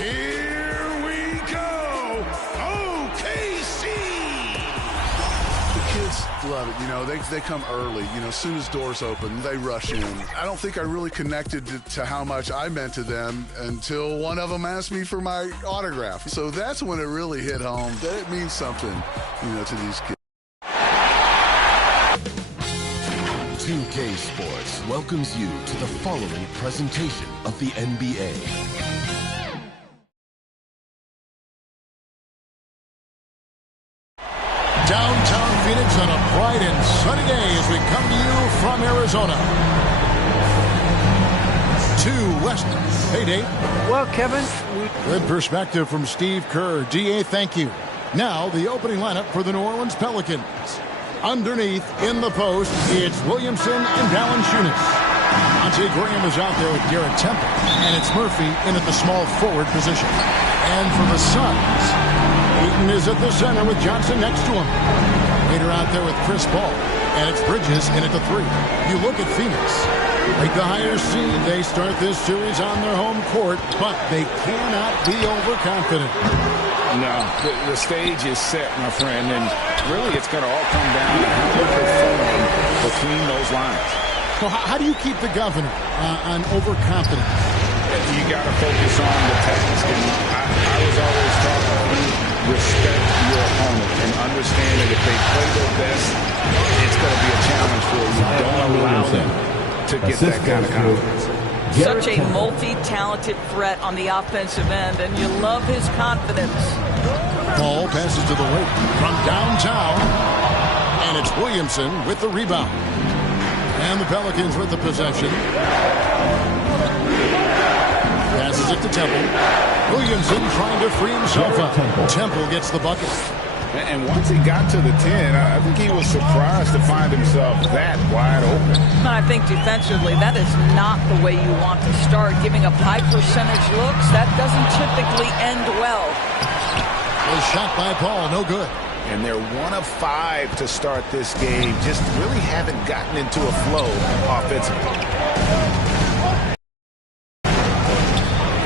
Here we go! OKC! The kids love it. You know, they come early. You know, as soon as doors open, they rush in. I don't think I really connected to how much I meant to them until one of them asked me for my autograph. So that's when it really hit home that it means something, you know, to these kids. 2K Sports welcomes you to the following presentation of the NBA. Downtown Phoenix on a bright and sunny day as we come to you from Arizona. To Weston. Hey, Dave. Well, Kevin. Good perspective from Steve Kerr. DA, thank you. Now, the opening lineup for the New Orleans Pelicans. Underneath, in the post, it's Williamson and Valanciunas. Monte Graham is out there with Garrett Temple, and it's Murphy in at the small forward position. And for the Suns, Ayton is at the center with Johnson next to him. Later out there with Chris Paul, and it's Bridges in at the 3. You look at Phoenix. Like the higher seed, they start this series on their home court, but they cannot be overconfident. No, the stage is set, my friend, and really it's going to all come down to how they perform between those lines. So how do you keep the governor on overconfidence? You got to focus on the task, and I was always taught respect your opponent and understand that if they play their best, it's going to be a challenge for you. Don't allow them to get that kind of confidence. Such a multi-talented threat on the offensive end, and you love his confidence. Ball passes to the wing from downtown, and it's Williamson with the rebound. And the Pelicans with the possession. Passes it to Temple. Williamson trying to free himself up. Temple gets the bucket. And once he got to the 10, I think he was surprised to find himself that wide open. I think defensively, that is not the way you want to start. Giving up high percentage looks, that doesn't typically end well. A shot by Paul, no good. And they're 1 of 5 to start this game. Just really haven't gotten into a flow offensively.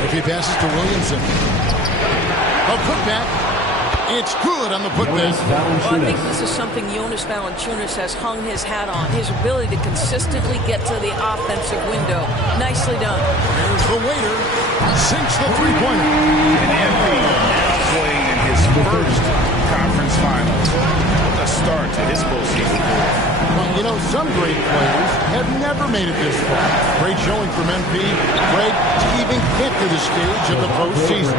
If he passes to Williamson. A putback. It's good on the putback. Well, I think this is something Jonas Valanciunas has hung his hat on. His ability to consistently get to the offensive window. Nicely done. Here's the waiter. Sinks the three-pointer. And Embiid now playing in his first conference finals. A start to his postseason career. Well, you know, some great players have never made it this far. Great showing from MP. Great to even get to the stage of the postseason.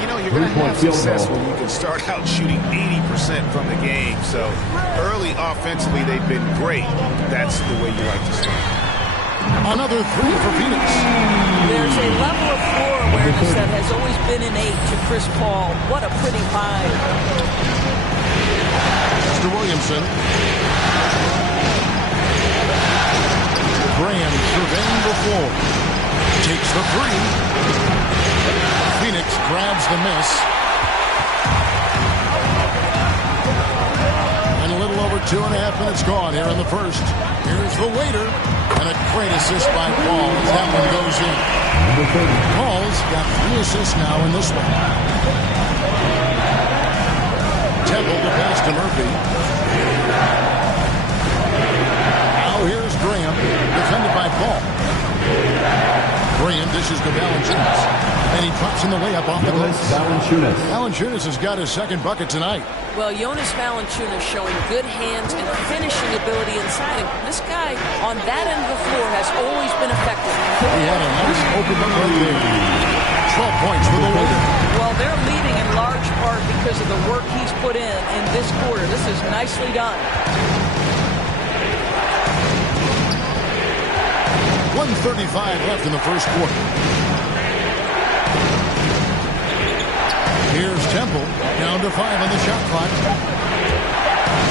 You know, you're going to have success when you can start out shooting 80% from the game. So early offensively, they've been great. That's the way you like to start. Another 3 for Phoenix. There's a level of floor awareness that has always been innate to Chris Paul. What a pretty find. Mr. Williamson. Graham surveying the floor. Takes the 3. Phoenix grabs the miss. And a little over 2.5 minutes gone here in the first. Here's the waiter. And a great assist by Paul as that one goes in. Paul's got 3 assists now in this one. Temple to pass to Murphy. Now here's Graham, defended by Paul. Graham dishes to Valanciunas. And he drops in the layup off the glass. Valanciunas has got his second bucket tonight. Well, Jonas Valanciunas showing good hands and finishing ability inside him. This guy on that end of the floor has always been effective. He had a nice open look right there. 12 points for the leader. Well, they're leading in large part because of the work he's put in this quarter. This is nicely done. 1:35 left in the first quarter. Here's Temple, down to 5 on the shot clock.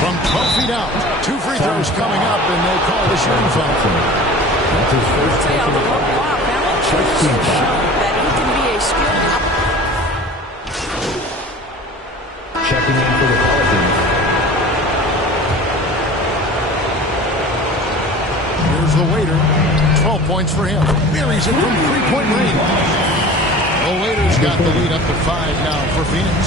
From 12 feet out, 2 free throws coming up, and they'll call the shooting foul. That's his first on the low block. Valanciunas has shown that he can be a skilled. Checking in for the Pelicans. Here's the waiter. 12 points for him. Buries it from 3-point range. The Raiders got the lead up to 5 now for Phoenix.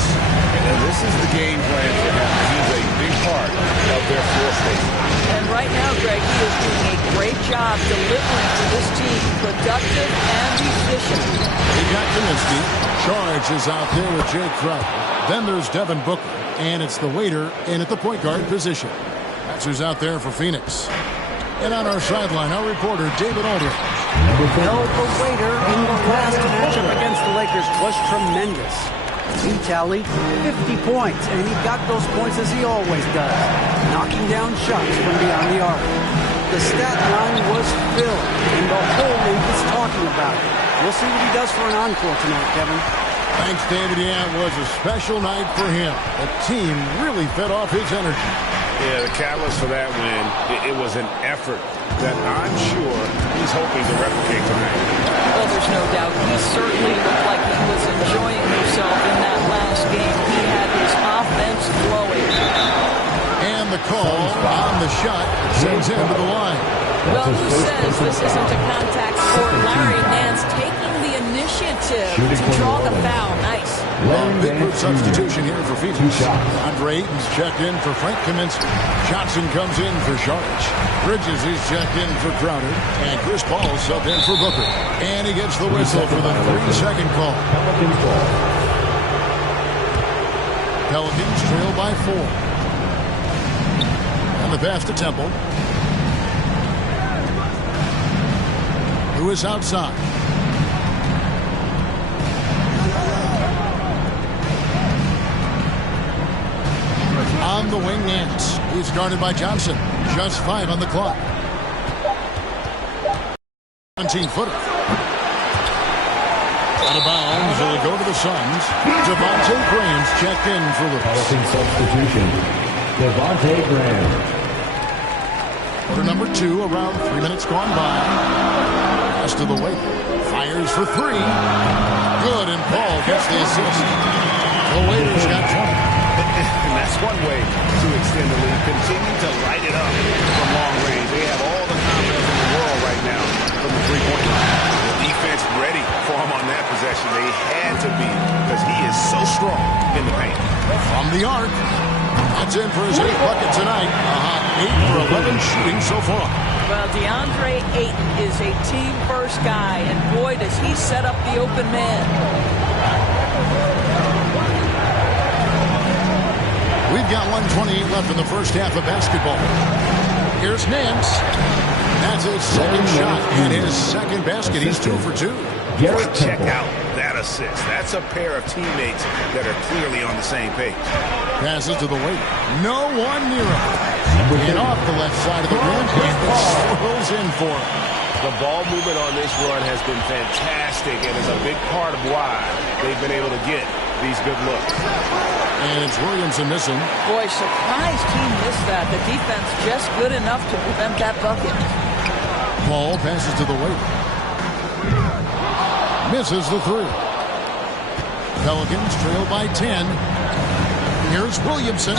And this is the game plan for him. He's a big part of their floor space. And right now, Greg, he is doing a great job delivering for this team, productive and efficient. He got Kaminsky. Charge is out there with Jay Crowder. Then there's Devin Booker, and it's the waiter in at the point guard position. That's who's out there for Phoenix. And on our sideline, our reporter, David Aldridge. Well, the waiter in the last matchup against the Lakers was tremendous. He tallied 50 points, and he got those points as he always does, knocking down shots from beyond the arc. The stat line was filled, and the whole league is talking about it. We'll see what he does for an encore tonight, Kevin. Thanks, David. Yeah, it was a special night for him. The team really fed off his energy. Yeah, the catalyst for that win, it was an effort that I'm sure he's hoping to replicate tonight. Well, there's no doubt. He certainly looked like he was enjoying himself in that last game. He had his offense flowing. And the call on the shot sends him to the line. Well, who says this isn't a contact sport? Larry Nance taking the initiative to draw the foul. Nice. Big group substitution here for Phoenix. Andre Ayton's checked in for Frank Kaminsky. Johnson comes in for Sharge. Bridges is checked in for Crowder. And Chris Paul subbed in for Booker. And he gets the whistle for the 3-second call. Pelicans trail by 4. And the pass to Temple. Who is outside. On the wing, Nance. He's guarded by Johnson. Just 5 on the clock. 17-footer. Out of bounds. It'll go to the Suns. Devontae Graham's checked in for Lewis. Pelicans substitution. Devontae Graham. Quarter number 2, around 3 minutes gone by. Pass to the waiter. Fires for 3. Good, and Paul gets the assist. The waiter's got 20. And that's one way to extend the lead. Continue to light it up from long range. They have all the confidence in the world right now from the three-point line. The defense ready for him on that possession. They had to be because he is so strong in the paint. From the arc. That's in for his 8th bucket tonight. 8 for 11 shooting so far. Well, DeAndre Ayton is a team-first guy, and boy, does he set up the open man. We've got 1:28 left in the first half of basketball. Here's Nance. That's his second shot and his second basket. He's 2 for 2. Check out that assist. That's a pair of teammates that are clearly on the same page. Passes to the waiter. No one near him. And off the left side of the rim, and it swirls in for him. The ball movement on this run has been fantastic and is a big part of why they've been able to get these good looks. And it's Williamson missing. Boy, surprised he missed that. The defense just good enough to prevent that bucket. Paul passes to the waiter. Misses the 3. Pelicans trail by 10. Here's Williamson.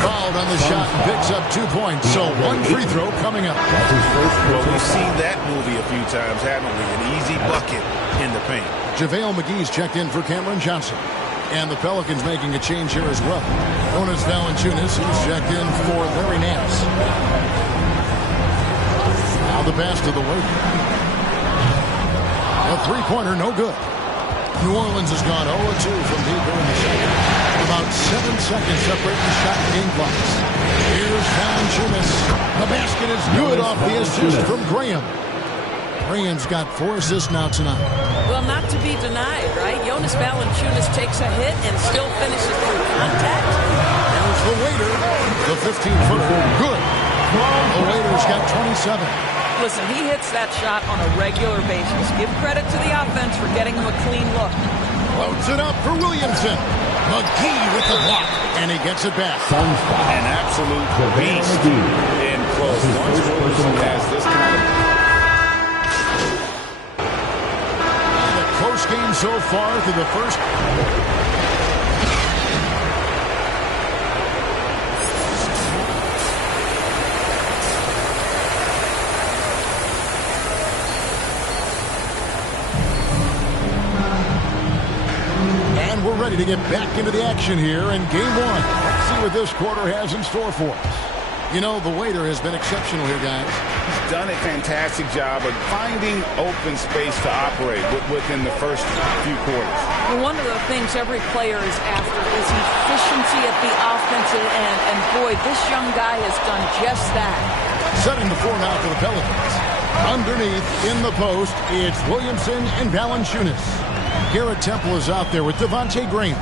Fouled on the shot and picks up 2 points. So 1 free throw coming up. Well, we've seen that movie a few times, haven't we? An easy bucket in the paint. JaVale McGee's checked in for Cameron Johnson. And the Pelicans making a change here as well. Jonas Valanciunas, who's checked in for Larry Nance. Now the pass to the waiter. A 3-pointer, no good. New Orleans has gone 0-2 from deep here in the second. About 7 seconds separate the shot and game clocks. Here's Valanciunas. The basket is good off the assist from Graham. Graham's got 4 assists now tonight. Well, not to be denied, right? Jonas Valanciunas takes a hit and still finishes through contact. There's the waiter. The 15-footer. Good. The waiter's got 27. Listen, he hits that shot on a regular basis. Give credit to the offense for getting him a clean look. Floats it up for Williamson. McGee with the block, and he gets it back. An absolute beast in close. Once Williamson has this kind of... Close game so far through the first. And we're ready to get back into the action here in Game 1. Let's see what this quarter has in store for us. You know, the waiter has been exceptional here, guys. He's done a fantastic job of finding open space to operate within the first few quarters. Well, one of the things every player is after is efficiency at the offensive end. And boy, this young guy has done just that. Setting the floor now for the Pelicans. Underneath, in the post, it's Williamson and Valanciunas. Garrett Temple is out there with Devontae Graham.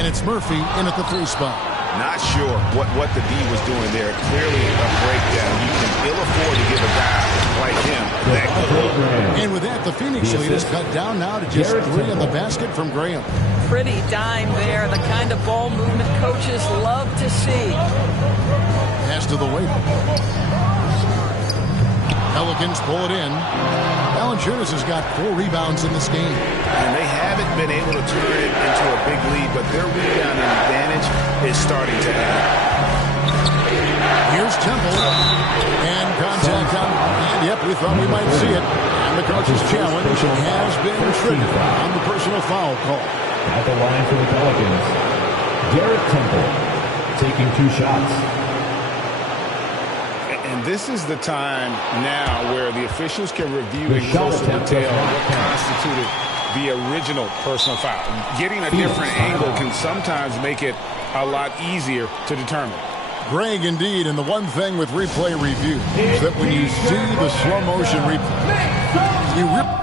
And it's Murphy in at the 3 spot. Not sure what the D was doing there. Clearly a breakdown. You can ill afford to give a guy like him that good. And with that, the Phoenix lead is cut down now to just 3 in the basket from Graham. Pretty dime there. The kind of ball movement coaches love to see. Pass to the waiter. Pelicans pull it in. Valanciunas has got 4 rebounds in this game. And they haven't been able to turn it into a big lead, but their rebounding advantage is starting to add. Here's Temple. And contact on. And yep, we thought we might see it. And the coach's challenge has been triggered on the personal foul call. At the line for the Pelicans, Garrett Temple taking 2 shots. And this is the time now where the officials can review in closer detail what constituted the original personal foul. Getting a different angle can sometimes make it a lot easier to determine. Greg, indeed, and the one thing with replay review is that when you see the slow motion replay, you really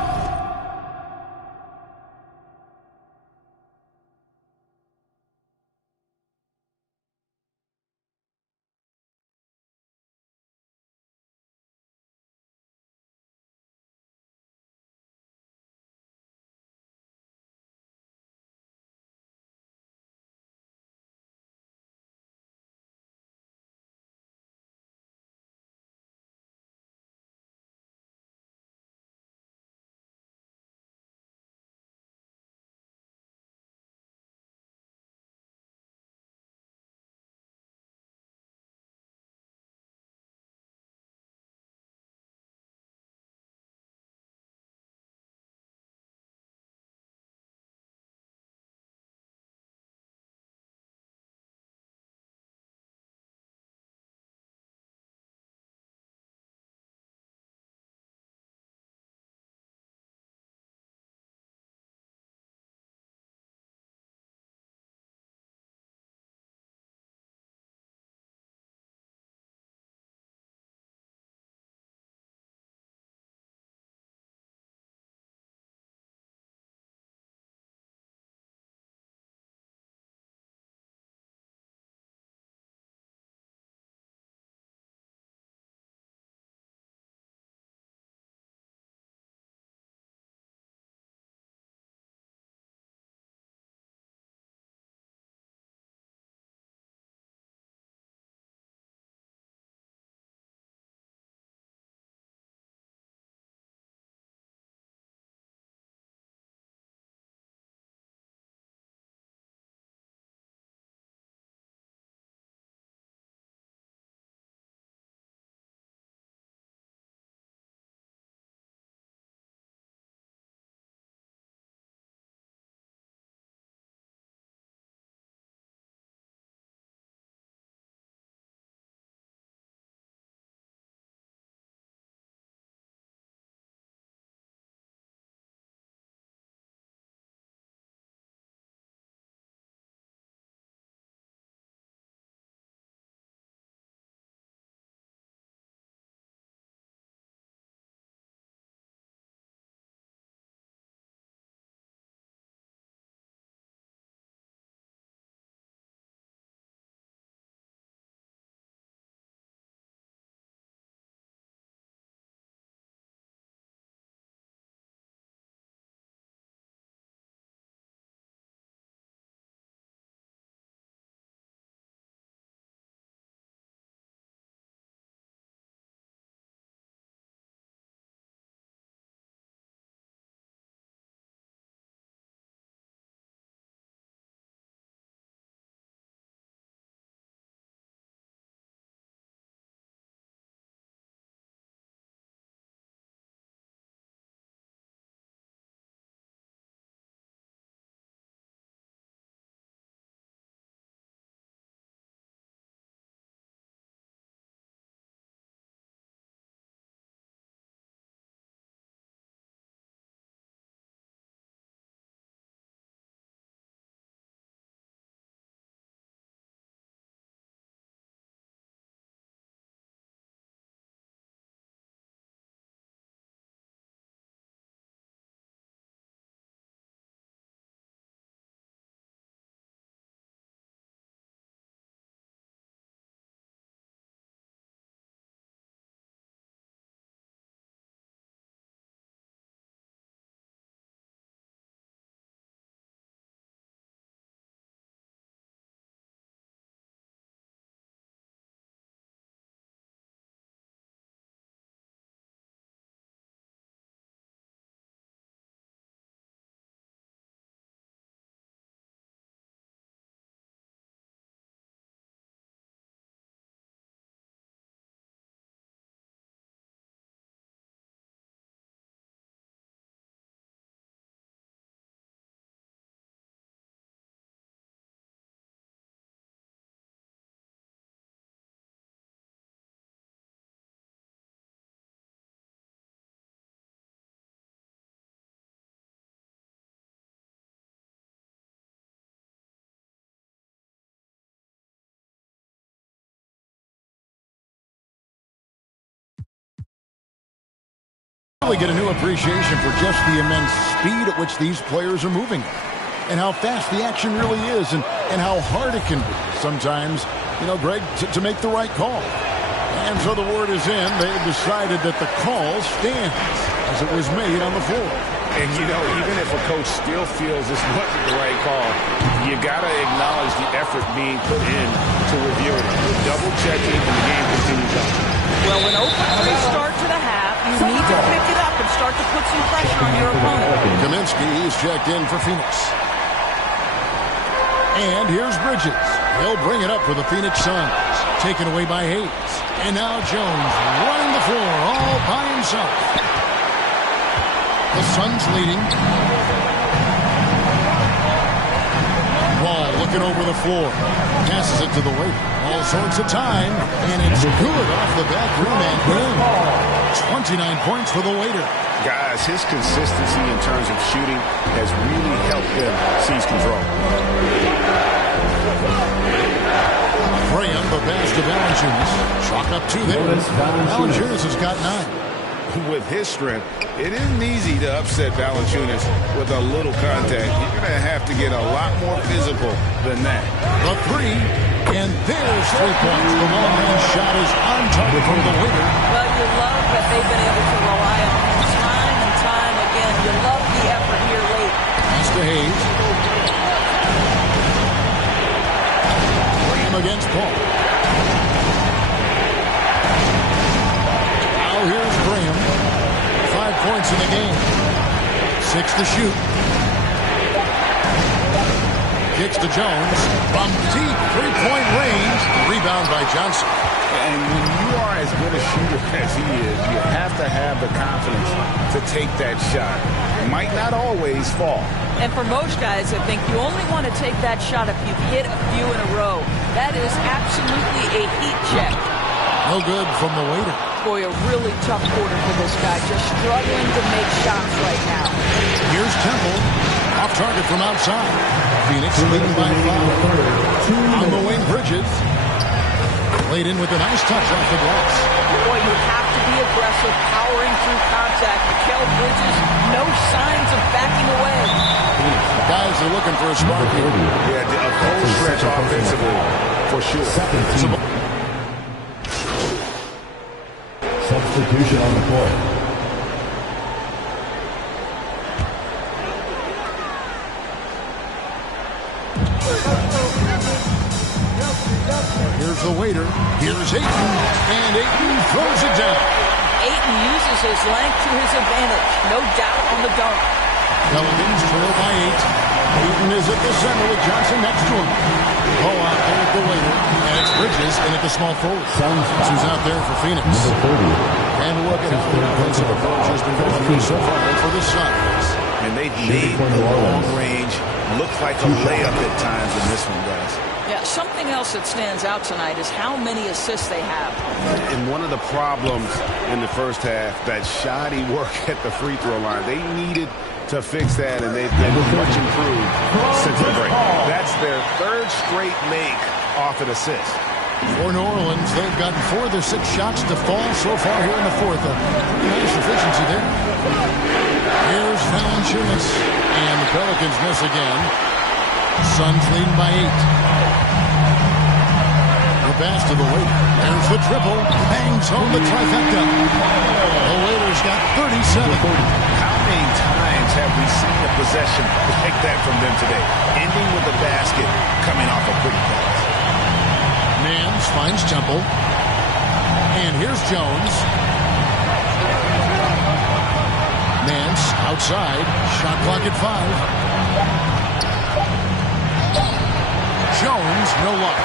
Really get a new appreciation for just the immense speed at which these players are moving and how fast the action really is and how hard it can be sometimes, Greg, to make the right call. And so the word is in. They've decided that the call stands as it was made on the floor. And, even if a coach still feels this wasn't the right call, you got to acknowledge the effort being put in to review it. We're double-checking, and the game continues on. Well, when 0-3 start to the half, you need to pick it up and start to put some pressure on your opponent. Kaminsky is checked in for Phoenix. And here's Bridges. He'll bring it up for the Phoenix Suns. Taken away by Hayes. And now Jones running the floor all by himself. The Suns leading. Wall looking over the floor. Passes it to the waiter. All sorts of time. And it's good off the back rim and in. 29 points for the waiter. Guys, his consistency in terms of shooting has really helped them seize control. Graham, the pass to Valanciunas. Chalk up 2 there. Valanciunas has got 9. With his strength, it isn't easy to upset Valanciunas with a little contact. You're going to have to get a lot more physical than that. The 3, and there's 3 points. The long-range shot is on target from the waiter. Well, you love that they've been able to rely on him time and time again. You love the effort here late. Pass to Hayes. Graham against Paul. Now here's Graham. 5 points in the game. 6 to shoot. Kicks to Jones. From deep 3-point range. Rebound by Johnson. And when you are as good a shooter as he is, you have to have the confidence to take that shot. It might not always fall. And for most guys, I think you only want to take that shot if you've hit a few in a row. That is absolutely a heat check. No good from the waiter. Boy, a really tough quarter for this guy. Just struggling to make shots right now. Here's Temple. Off target from outside. Phoenix leading by 5. On the wing, Bridges. Laid in with a nice touch off the glass. Boy, you have to be aggressive, powering through contact. Mikal Bridges, no signs of backing away. Guys are looking for a spark here. Yeah, a full stretch offensively, for sure. Substitution on the court. Here's the waiter. Here's Ayton. And Ayton throws it down. Ayton uses his length to his advantage. No doubt on the dunk. Pelicans trail by 8. Ayton is at the center with Johnson next to him. Ball out there at the waiter. And it's Bridges in at the small forward. Who's out there for Phoenix. And look at how the offensive approach has been going through so far for the Suns. And they've made the long range look like a layup at times in this one, guys. Yeah, something else that stands out tonight is how many assists they have. And one of the problems in the first half, that shoddy work at the free throw line. They needed to fix that, and they've been much improved since the break. That's their 3rd straight make off an assist. For New Orleans, they've gotten 4 of their 6 shots to fall so far here in the 4th. Nice efficiency there. Here's Valanciunas, and the Pelicans miss again. Suns leading by 8. The pass to the waiter. There's the triple. Bangs home the trifecta. The waiter's got 37. How many times have we seen a possession like that from them today? Ending with a basket coming off a quick pass. Nance finds Temple. And here's Jones. Nance outside. Shot clock at 5. Jones, no luck.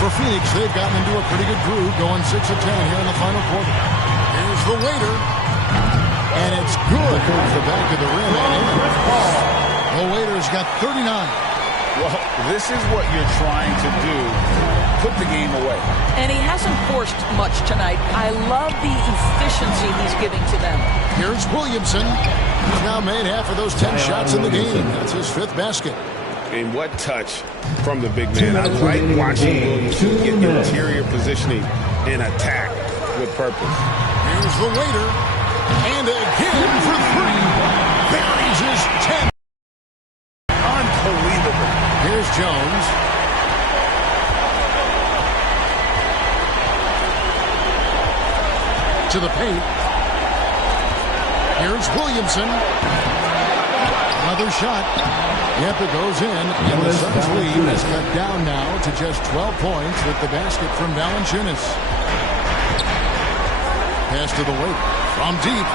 For Phoenix, they've gotten into a pretty good groove, going 6 of 10 here in the final quarter. Here's the waiter. And it's good towards the back of the rim and in. The waiter's got 39. Well, this is what you're trying to do. Put the game away. And he hasn't forced much tonight. I love the efficiency he's giving to them. Here's Williamson. He's now made half of those 10 shots in the game. That's his 5th basket. And what touch from the big man. I like watching Williamson get interior positioning and attack with purpose. Here's the waiter. And again for three. Buries his 10. Unbelievable. Here's Jones. To the paint. Here's Williamson. Another shot. Yep, it goes in. And the Suns' lead is cut down now to just 12 points with the basket from Valanciunas. Pass to the Wake. From deep.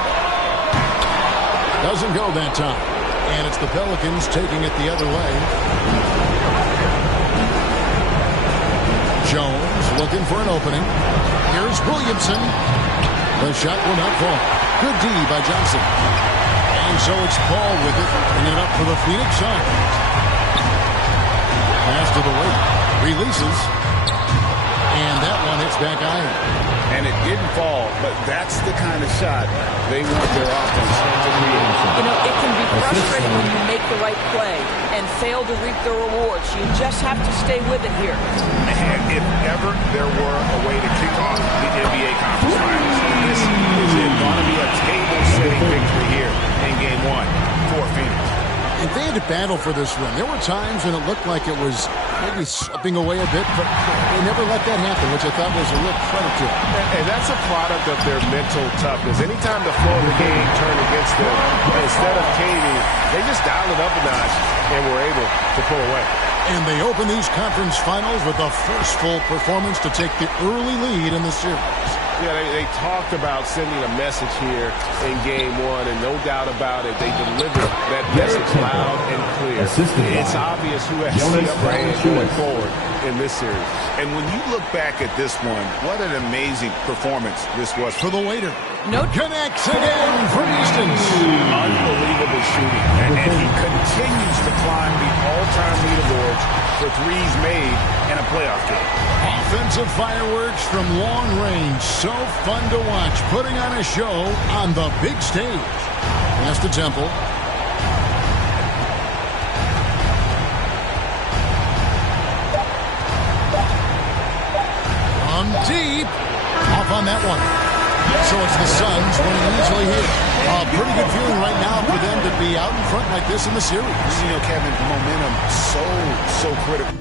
Doesn't go that time. And it's the Pelicans taking it the other way. Jones looking for an opening. Here's Williamson. The shot will not fall. Good D by Johnson. And so it's Paul with it, bringing it up for the Phoenix Suns. Pass to the Wake. Releases. And that one hits back iron. And it didn't fall, but that's the kind of shot they want their offense to create. You know, it can be frustrating when you make the right play and fail to reap the rewards. You just have to stay with it here. And if ever there were a way to kick off the NBA Conference Finals, this is it. Going to be a table-setting victory here in Game 1 for Phoenix. And they had to battle for this win. There were times when it looked like it was maybe slipping away a bit, but they never let that happen, which I thought was a real credit to them. And that's a product of their mental toughness. Anytime the flow of the game turned against them, instead of caving, they just dialed it up a notch and were able to pull away. And they open these conference finals with a first full performance to take the early lead in the series. Yeah, they talked about sending a message here in Game 1, and no doubt about it, they delivered that message loud and clear. It's obvious who has the upper hand going forward in this series. And when you look back at this one, what an amazing performance this was. For the waiter. No. Connects again from distance. Unbelievable shooting. And he continues to climb the all-time leaderboards for threes made in a playoff game. Offensive fireworks from long range. So fun to watch. Putting on a show on the big stage. Pass to Temple. From deep. Off on that one. So it's the Suns winning easily here. A pretty good feeling right now for them to be out in front like this in the series. You know, Kevin, momentum so critical.